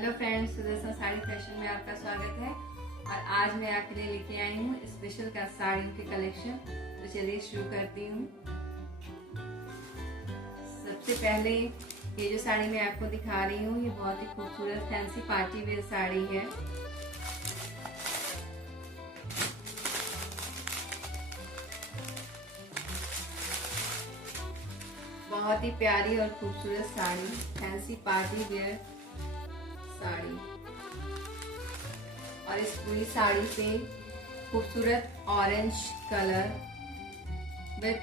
Hello friends, Sudarshan sari fashion में आपका स्वागत है। और आज मैं आपके लिए लेके आई हूँ स्पेशल का साड़ियों के कलेक्शन। तो चलिए शुरू करती हूँ। सबसे पहले ये जो साड़ी मैं आपको दिखा रही हूँ, ये बहुत ही खूबसूरत फैंसी पार्टी वेयर साड़ी है। बहुत ही प्यारी और खूबसूरत sari, fancy party wear sari. और इस पूरी साड़ी पे खूबसूरत orange colour with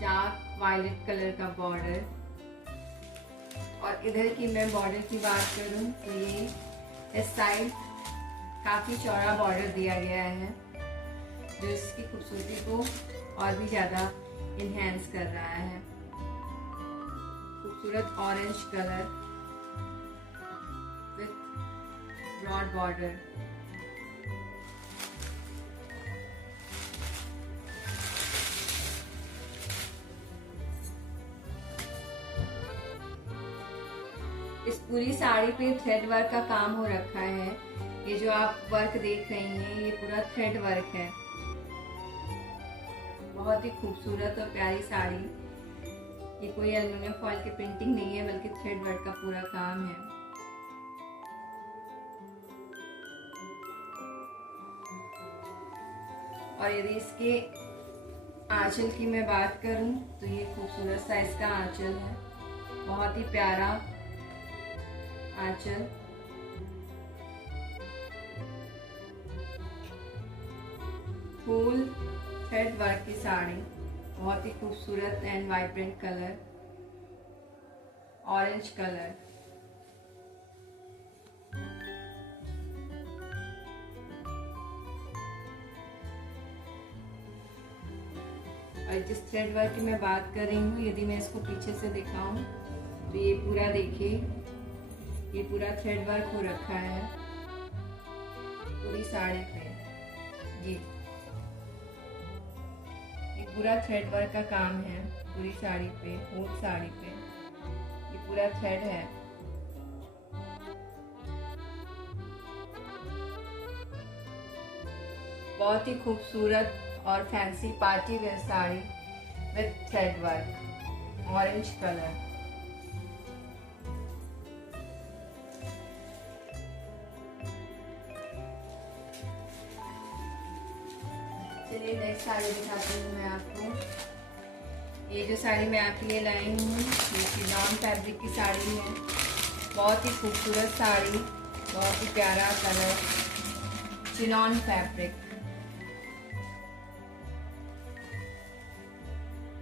dark violet colour का बॉर्डर। और इधर की मैं बॉर्डर की बात करूं तो ये इस साइड काफी चौड़ा बॉर्डर दिया गया है, जो इसकी खूबसूरती को और भी ज्यादा इनहेंस कर रहा है। खूबसूरत orange colour with broad border. इस पूरी साड़ी पे थ्रेड वर्क का काम हो रखा है। ये जो आप वर्क देख रही हैं, ये पूरा थ्रेड वर्क है। बहुत ही खूबसूरत और प्यारी साड़ी। ये कोई एल्युमिनियम फॉइल की प्रिंटिंग नहीं है, बल्कि थ्रेड वर्क का पूरा काम है। और यदि इसके आंचल की मैं बात करूं तो ये खूबसूरत सा इसका आंचल है। बहुत ही प्यारा आंचल। फुल थ्रेड वर्क की साड़ी, बहुत ही खूबसूरत and vibrant colour, orange colour. और जिस थ्रेड वर्क की मैं बात कर रही हूँ, यदि मैं इसको पीछे से दिखाऊं तो ये पूरा देखिए, ये पूरा थ्रेड वर्क हो रखा है पूरी साड़ी पे। ये पूरा थ्रेड वर्क का काम है पूरी साड़ी पे, होल साड़ी पे ये पूरा थ्रेड है। बहुत ही खूबसूरत और fancy party wear sari with thread work, orange colour. चलिए नेक्स्ट साड़ी दिखाती हूँ मैं आपको। ये जो साड़ी मैं आपके लिए लाई हूँ, ये चिनॉन फैब्रिक की साड़ी है। बहुत ही खूबसूरत साड़ी, बहुत ही प्यारा colour, chinon fabric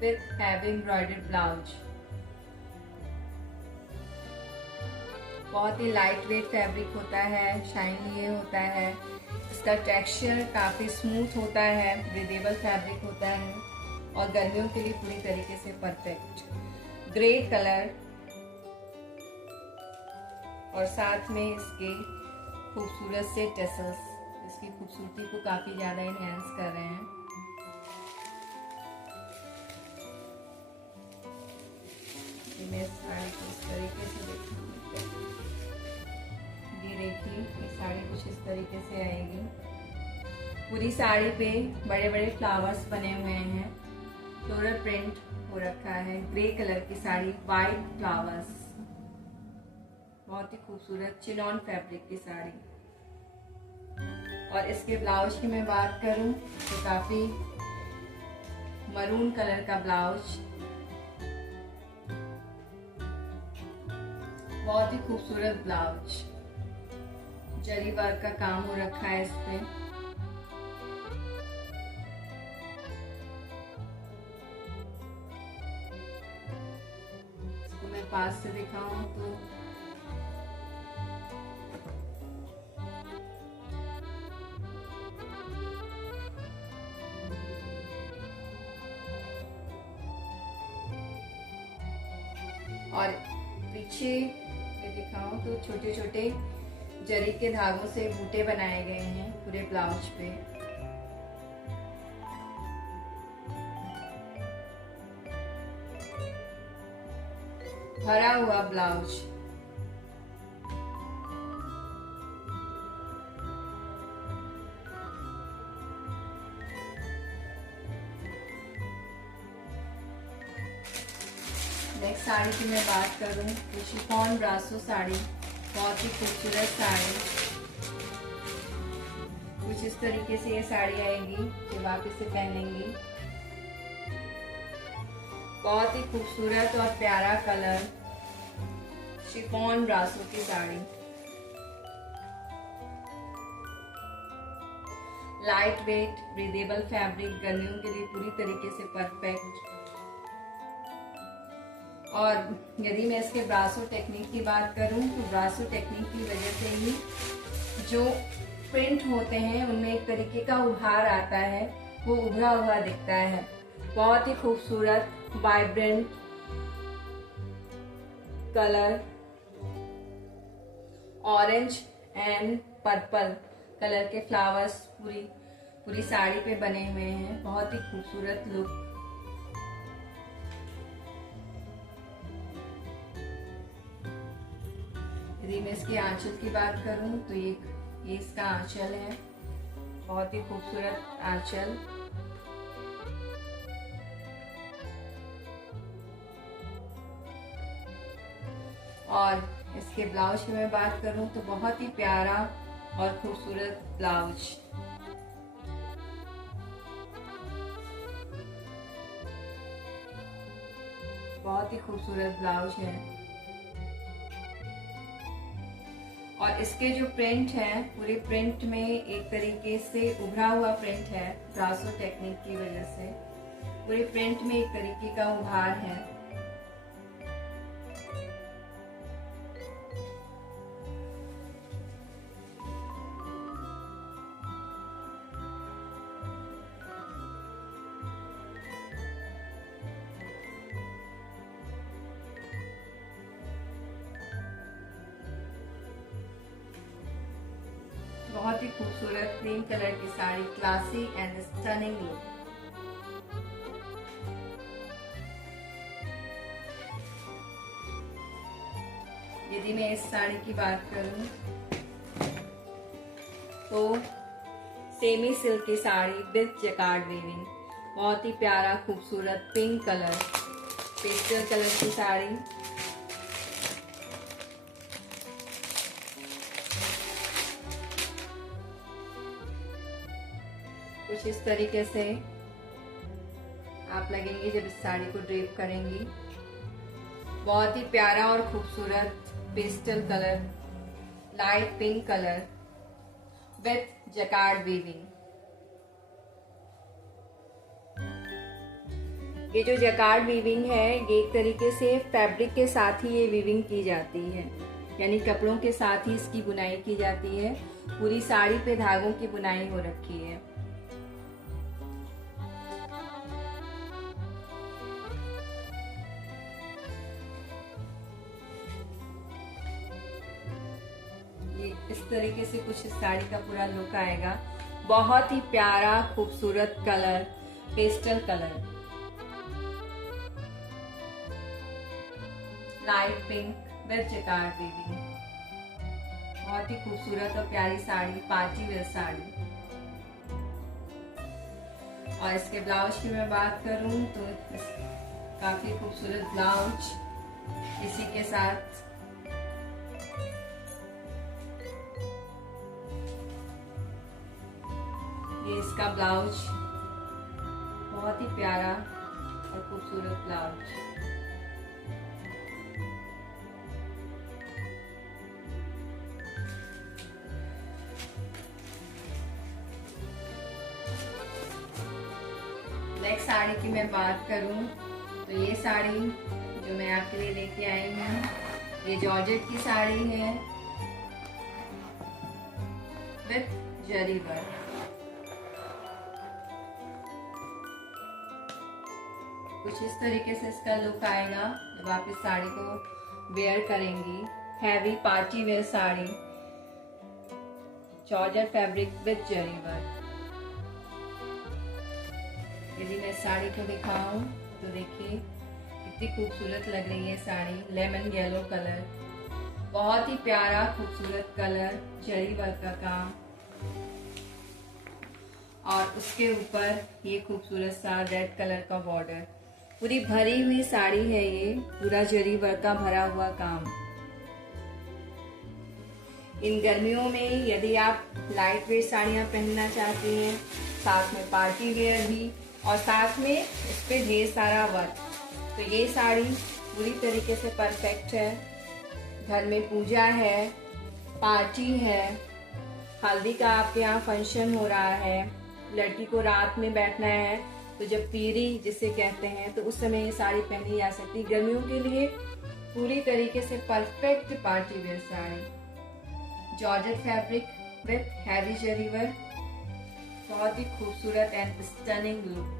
with heavy embroidered blouse. बहुत ही लाइट वेट फैब्रिक होता है, शाइनी ये होता है। इसका टेक्सचर काफी स्मूथ होता है, ब्रीदेबल फैब्रिक होता है और गर्मियों के लिए पूरी तरीके से परफेक्ट। ग्रे कलर और साथ में इसके खूबसूरत से टसल्स इसकी खूबसूरती को काफी ज्यादा एनहांस कर रहे हैं। मैं साड़ी को इस तरीके से दिखाऊंगी। ये देखिए, ये साड़ी कुछ इस तरीके से आएगी। पूरी साड़ी पे बड़े बड़े फ्लावर्स बने हुए हैं, फ्लोरल प्रिंट हो रखा है। ग्रे कलर की साड़ी, वाइट फ्लावर्स, बहुत ही खूबसूरत चिनॉन फैब्रिक की साड़ी। और इसके ब्लाउज की मैं बात करूं तो काफी मरून कलर का ब्लाउज, बहुत ही खूबसूरत ब्लाउज। जरी वर्क का काम हो रखा है इस पे। इसको मैं पास से दिखाऊं तो और पीछे दिखाऊं तो छोटे छोटे जरी के धागों से बूटे बनाए गए हैं पूरे ब्लाउज पे। भरा हुआ ब्लाउज, नेक्स्ट साड़ी की मैं बात करूं तो शिफॉन ब्रासो साड़ी, बहुत ही खूबसूरत साड़ी। कुछ इस तरीके से ये साड़ी आएगी जब आप इसे पहनेंगी। बहुत ही खूबसूरत और प्यारा कलर, शिफॉन ब्रासो की sari. Light weight breathable fabric, गर्मियों के लिए पूरी तरीके से परफेक्ट। और यदि मैं इसके ब्रासो टेक्निक की बात करूं तो ब्रासो टेक्निक की वजह से ही जो प्रिंट होते हैं उनमें एक तरीके का उभार आता है, वो उभरा हुआ दिखता है। बहुत ही खूबसूरत vibrant colour, orange and purple colour के फ्लावर्स पूरी साड़ी पे बने हुए हैं। बहुत ही खूबसूरत लुक। यदि मैं इसके आंचल की बात करूं तो ये इसका आंचल है, बहुत ही खूबसूरत आंचल। और इसके ब्लाउज की मैं बात करूं तो बहुत ही प्यारा और खूबसूरत ब्लाउज। बहुत ही खूबसूरत ब्लाउज है। और इसके जो प्रिंट है, पूरे प्रिंट में एक तरीके से उभरा हुआ प्रिंट है ब्रासो टेक्निक की वजह से। पूरे प्रिंट में एक तरीके का उभार है। बहुत ही खूबसूरत क्रीम कलर की sari, classy and stunning look. यदि मैं इस साड़ी की बात करूं तो सेमी सिल्क की साड़ी विद जैकार्ड वीविंग, बहुत ही प्यारा खूबसूरत पिंक कलर, पेस्टल कलर की साड़ी। कुछ इस तरीके से आप लगेंगी जब इस साड़ी को ड्रेप करेंगी। बहुत ही प्यारा और खूबसूरत pastel colour, light pink colour with jacquard weaving. ये जो जैकार्ड वीविंग है, ये एक तरीके से फैब्रिक के साथ ही ये वीविंग की जाती है, यानी कपड़ों के साथ ही इसकी बुनाई की जाती है। पूरी साड़ी पे धागों की बुनाई हो रखी है। इस तरीके से कुछ इस साड़ी का पूरा लुक आएगा। बहुत ही प्यारा खूबसूरत colour, pastel colour, light pink with jacquard weaving. बहुत ही खूबसूरत और प्यारी साड़ी, पार्टी वेयर साड़ी। और इसके ब्लाउज की मैं बात करूं तो काफी खूबसूरत ब्लाउज, इसी के साथ ये इसका ब्लाउज, बहुत ही प्यारा और खूबसूरत ब्लाउज। नेक्स्ट साड़ी की मैं बात करूं तो ये साड़ी जो मैं आपके लिए लेके आई हूँ, ये जॉर्जेट की साड़ी है विथ जरी वर्क। कुछ इस तरीके से इसका लुक आएगा जब आप इस साड़ी को वेयर करेंगी। Heavy party wear sari, georgette fabric with zari work. यदि मैं साड़ी को दिखाऊं तो देखिए कितनी खूबसूरत लग रही है साड़ी। लेमन येलो कलर, बहुत ही प्यारा खूबसूरत कलर, जरी वर्क का काम, और उसके ऊपर ये खूबसूरत सा रेड कलर का बॉर्डर। पूरी भरी हुई साड़ी है ये, पूरा जरी वर्क का भरा हुआ काम। इन गर्मियों में यदि आप लाइट वेट साड़ियाँ पहनना चाहते हैं, साथ में पार्टी वेयर भी, और साथ में इस पे ढेर सारा वर्क, तो ये साड़ी पूरी तरीके से परफेक्ट है। घर में पूजा है, पार्टी है, हल्दी का आपके यहाँ फंक्शन हो रहा है, लड़की को रात में बैठना है तो जब पीरी जिसे कहते हैं तो उस समय ये साड़ी पहनी जा सकती। गर्मियों के लिए पूरी तरीके से perfect party wear sari. Georgette fabric with heavy zari work, बहुत ही खूबसूरत एंड स्टनिंग लुक।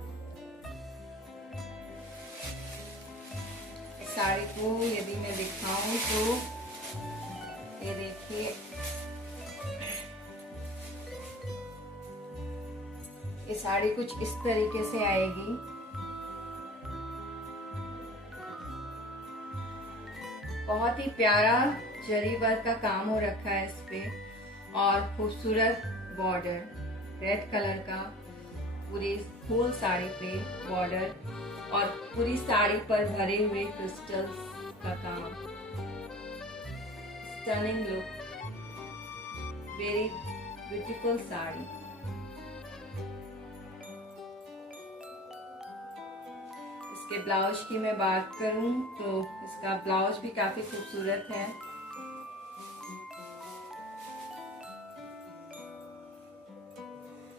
इस साड़ी को यदि मैं दिखाऊं तो ये देखिए, ये साड़ी कुछ इस तरीके से आएगी। बहुत ही प्यारा जरी वर्क का काम हो रखा है इस पे, और खूबसूरत बॉर्डर रेड कलर का पूरी फुल साड़ी पे बॉर्डर, और पूरी साड़ी पर भरे हुए क्रिस्टल्स का काम। Stunning look, very beautiful sari. इसके ब्लाउज की मैं बात करूं तो इसका ब्लाउज भी काफी खूबसूरत है।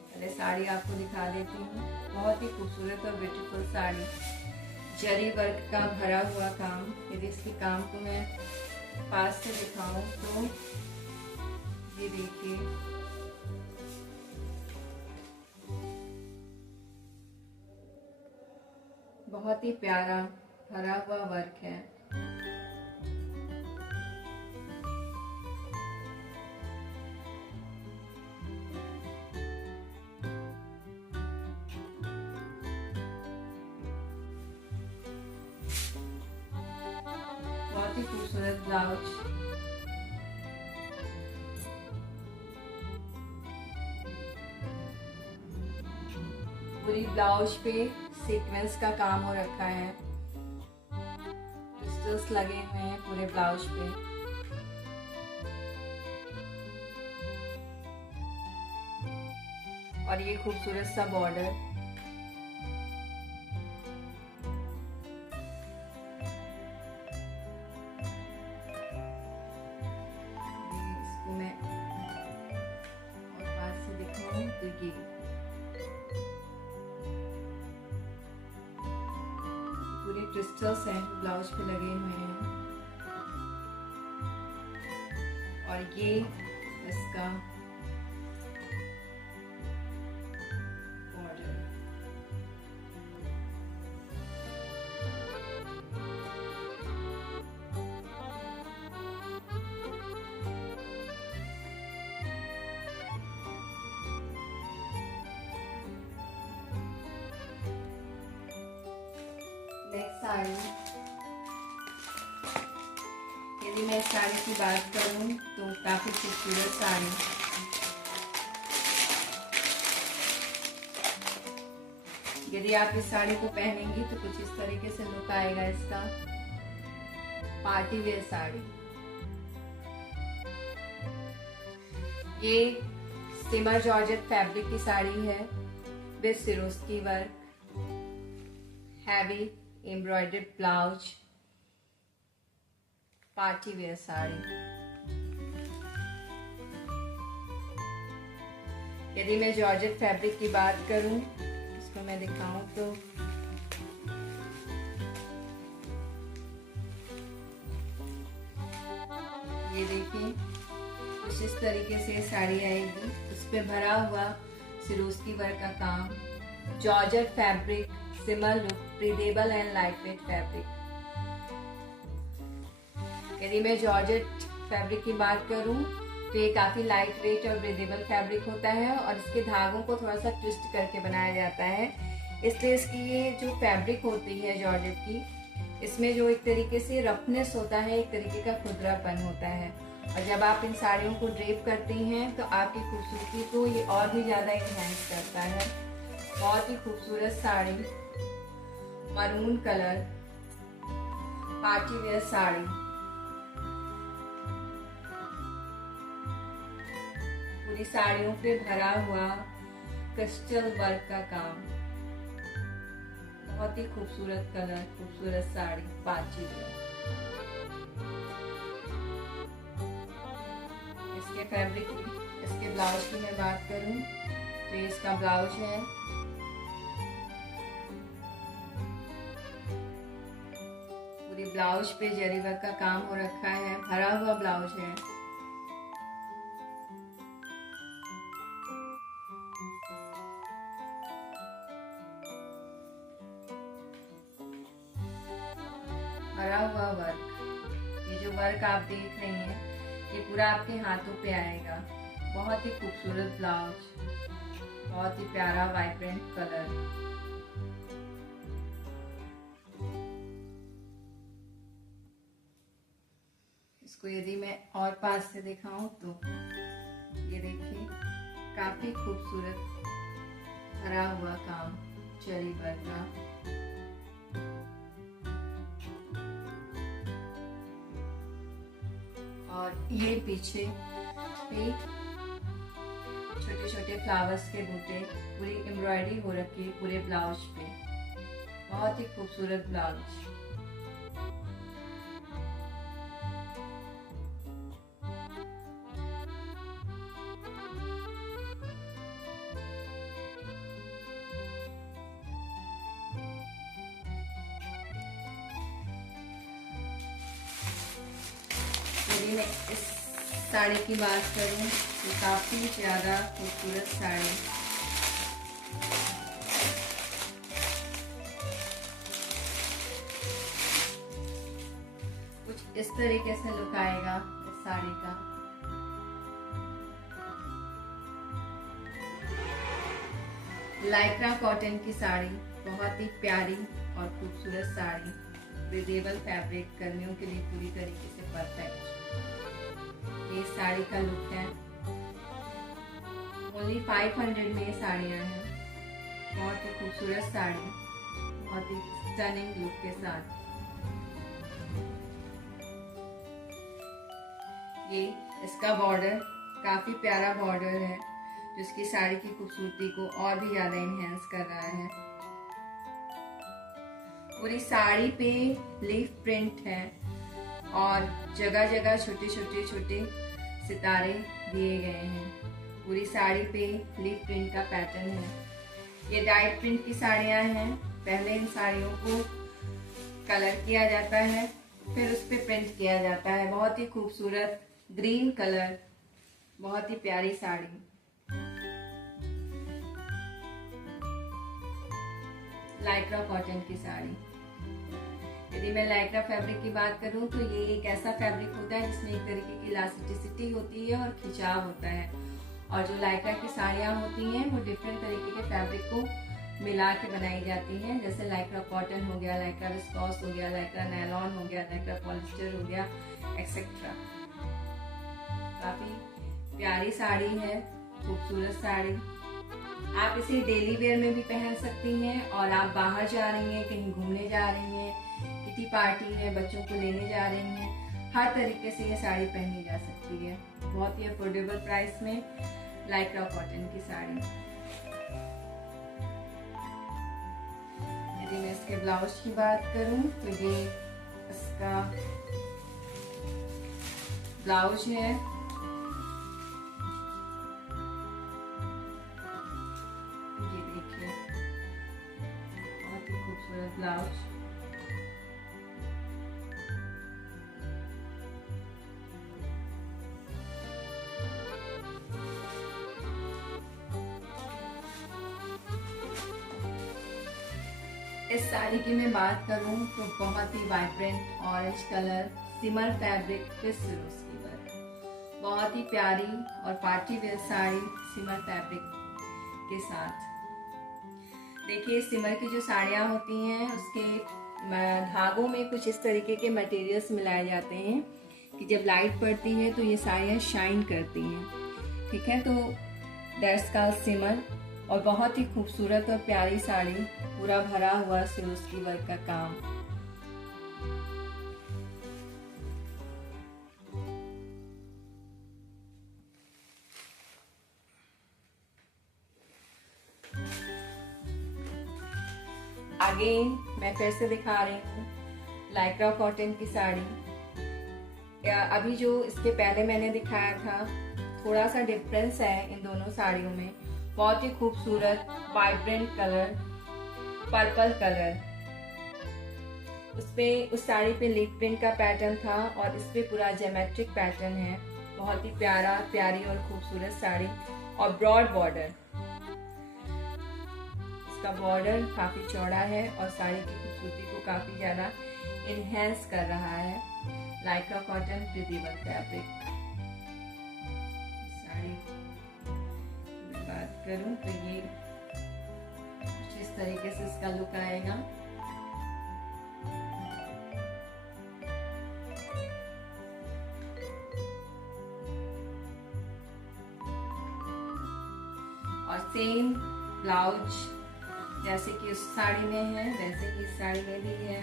पहले साड़ी आपको दिखा देती हूँ। बहुत ही खूबसूरत और ब्यूटीफुल साड़ी, जरी वर्क का भरा हुआ काम। यदि इसके काम को मैं पास से दिखाऊं तो ये देखिए, बहुत ही प्यारा भरा हुआ वर्क है। बहुत ही खूबसूरत ब्लाउज, पूरी ब्लाउज पे सीक्वेंस का काम हो रखा है, क्रिस्टल्स लगे हुए हैं पूरे ब्लाउज पे। और ये खूबसूरत सा बॉर्डर, इसको मैं और पास से दिखाऊं तो ये पूरे क्रिस्टल्स हैं ब्लाउज पे लगे हुए हैं, और ये इसका बॉर्डर। नेक्स्ट साड़ी, यदि मैं इस साड़ी की बात करूं तो काफी खूबसूरत साड़ी। यदि आप इस साड़ी को पहनेंगी तो कुछ इस तरीके से लुक आएगा इसका। पार्टी वेयर साड़ी, ये सिमर जॉर्जेट फैब्रिक की साड़ी है with Swarovski work, heavy embroidered blouse, party wear sari. यदि मैं जॉर्जेट फैब्रिक की बात करूं, इसको मैं दिखाऊं तो ये देखिए, कुछ इस तरीके से साड़ी आएगी। उस पे भरा हुआ सिरोस्की वर्क का काम, georgette fabric, shimmer look, breathable and lightweight fabric. यदि मैं जॉर्जेट फैब्रिक की बात करूं तो ये काफी लाइट वेट और ब्रीदेबल फैब्रिक होता है, और इसके धागों को थोड़ा सा ट्विस्ट करके बनाया जाता है। इसलिए इसकी ये जो फैब्रिक होती है जॉर्जेट की, इसमें जो एक तरीके से रफनेस होता है, एक तरीके का खुरदरापन होता है, और जब आप इन साड़ियों को ड्रेप करती हैं तो आपकी खूबसूरती को ये और भी ज्यादा इनहेंस करता है। बहुत ही खूबसूरत sari, maroon colour party wear sari. पूरी साड़ियों पे भरा हुआ क्रिस्टल वर्क का काम, बहुत ही खूबसूरत कलर, खूबसूरत साड़ी पार्टी वेयर। इसके फैब्रिक की, इसके ब्लाउज की मैं बात करूं तो ये इसका ब्लाउज है। पूरी ब्लाउज पे जरी वर्क का काम हो रखा है, भरा हुआ ब्लाउज है। भरा हुआ वर्क, ये जो वर्क आप देख रही हैं ये पूरा आपके हाथों पे आएगा। बहुत ही खूबसूरत ब्लाउज, बहुत ही प्यारा वाइब्रेंट कलर। इसको यदि मैं और पास से दिखाऊं तो ये देखिए, काफी खूबसूरत भरा हुआ काम जरी वर्क का। और ये पीछे पे छोटे छोटे फ्लावर्स के बूटे, पूरी एम्ब्रॉयडरी हो रखी है पूरे ब्लाउज पे। बहुत ही खूबसूरत ब्लाउज। यदि मैं इस साड़ी की बात करूं तो काफी ज्यादा खूबसूरत साड़ी। कुछ इस तरीके से लुक आएगा इस साड़ी का। लाइक्रा कॉटन की साड़ी, बहुत ही प्यारी और खूबसूरत साड़ी। ब्रीदेबल फैब्रिक, गर्मियों के लिए पूरी तरीके से परफेक्ट। ये साड़ी का लुक है। ओनली 500 में ये साड़ियाँ हैं। बहुत ही खूबसूरत साड़ी, बहुत ही स्टनिंग लुक के साथ। ये इसका बॉर्डर काफी प्यारा बॉर्डर है, जो इसकी साड़ी की खूबसूरती को और भी ज्यादा इनहेंस कर रहा है। पूरी साड़ी पे लीफ प्रिंट है और जगह जगह छोटे छोटे छोटे सितारे दिए गए हैं। पूरी साड़ी पे लीफ प्रिंट का पैटर्न है। ये डाइट प्रिंट की साड़ियाँ हैं। पहले इन साड़ियों को कलर किया जाता है, फिर उस पे प्रिंट किया जाता है। बहुत ही खूबसूरत ग्रीन कलर, बहुत ही प्यारी साड़ी। लाइक्रा कॉटन की साड़ी। यदि मैं लाइक्रा फैब्रिक की बात करूं तो ये एक ऐसा फैब्रिक होता है जिसमें एक तरीके की इलास्टिसिटी होती है और खिंचाव होता है। और जो लाइक्रा की साड़ियाँ होती हैं वो डिफरेंट तरीके के फैब्रिक को मिला के बनाई जाती हैं। जैसे लाइक्रा कॉटन हो गया, लाइक्रा विस्कोस हो गया, लाइक्रा नायलॉन हो गया, लाइक्रा पॉलिस्टर हो गया, एक्सेट्रा। काफी प्यारी साड़ी है, खूबसूरत साड़ी। आप इसे डेली वेयर में भी पहन सकती हैं, और आप बाहर जा रही हैं, कहीं घूमने जा रही हैं, किटी पार्टी है, बच्चों को लेने जा रही हैं, हर तरीके से ये साड़ी पहनी जा सकती है। बहुत ही अफोर्डेबल प्राइस में लाइक्रा कॉटन की साड़ी। यदि मैं इसके ब्लाउज की बात करूं तो ये इसका ब्लाउज है। ये देखिए, बहुत ही खूबसूरत ब्लाउज। इस साड़ी की मैं बात करूं तो बहुत ही वाइब्रेंट ऑरेंज कलर, सिमर फैब्रिक पे सिरोस्की वर्क। बहुत ही प्यारी और पार्टी वेयर साड़ी सिमर फैब्रिक के साथ। देखिए, सिमर की जो साड़ियाँ होती हैं उसके धागों में कुछ इस तरीके के मटेरियल्स मिलाए जाते हैं कि जब लाइट पड़ती है तो ये साड़ियाँ शाइन करती हैं। ठीक है, तो दैट्स कॉल्ड सिमर। और बहुत ही खूबसूरत और प्यारी साड़ी, पूरा भरा हुआ सिरोस्की वर्क का काम। आगे मैं फिर से दिखा रही हूँ लाइक्रा कॉटन की साड़ी। अभी जो इसके पहले मैंने दिखाया था, थोड़ा सा डिफरेंस है इन दोनों साड़ियों में। बहुत ही खूबसूरत वाइब्रेंट कलर, पर्पल कलर। उस साड़ी पे लीफ प्रिंट का पैटर्न था और इस पे पूरा ज्योमेट्रिक पैटर्न है। बहुत ही प्यारी और खूबसूरत साड़ी, और ब्रॉड बॉर्डर। इसका बॉर्डर काफी चौड़ा है और साड़ी की खूबसूरती को काफी ज्यादा इनहेंस कर रहा है। लाइक्रा कॉटन प्रीतिवर फैब्रिक। साड़ी की बात करूं तो ये कुछ इस तरीके से इसका लुक आएगा। और सेम ब्लाउज जैसे कि उस साड़ी में है वैसे ही इस साड़ी में भी है।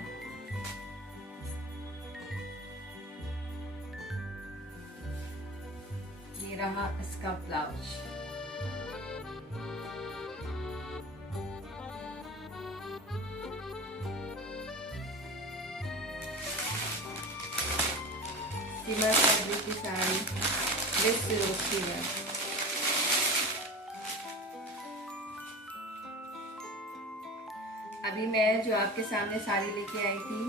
ये रहा इसका ब्लाउज। सिमर फैब्रिक की साड़ी विद सिरोस्की वर्क। अभी मैं जो आपके सामने साड़ी लेके आई थी,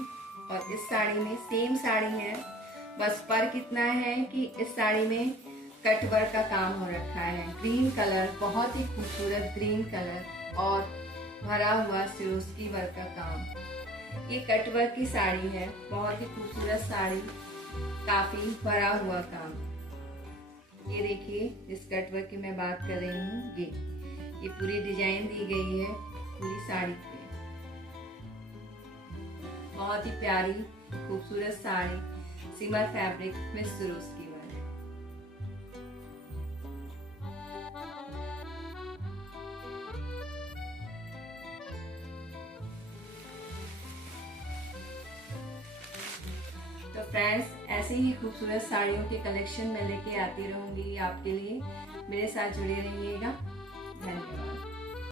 और इस साड़ी में सेम साड़ी है, बस फर्क इतना है कि इस साड़ी में कट वर्क का काम हो रखा है। ग्रीन कलर, बहुत ही खूबसूरत ग्रीन कलर, और भरा हुआ सिरोस्की वर्क का काम। ये कट वर्क की साड़ी है, बहुत ही खूबसूरत साड़ी, काफी भरा हुआ काम। ये देखिए, इस कट वर्क की मैं बात कर रही हूँ। ये पूरी डिजाइन दी गई है पूरी साड़ी पे। बहुत ही प्यारी खूबसूरत साड़ी, सिमर फैब्रिक में सिरोस्की वर्क। तो फ्रेंड्स, ऐसे ही खूबसूरत साड़ियों के कलेक्शन मैं लेके आती रहूंगी आपके लिए। मेरे साथ जुड़े रहिएगा।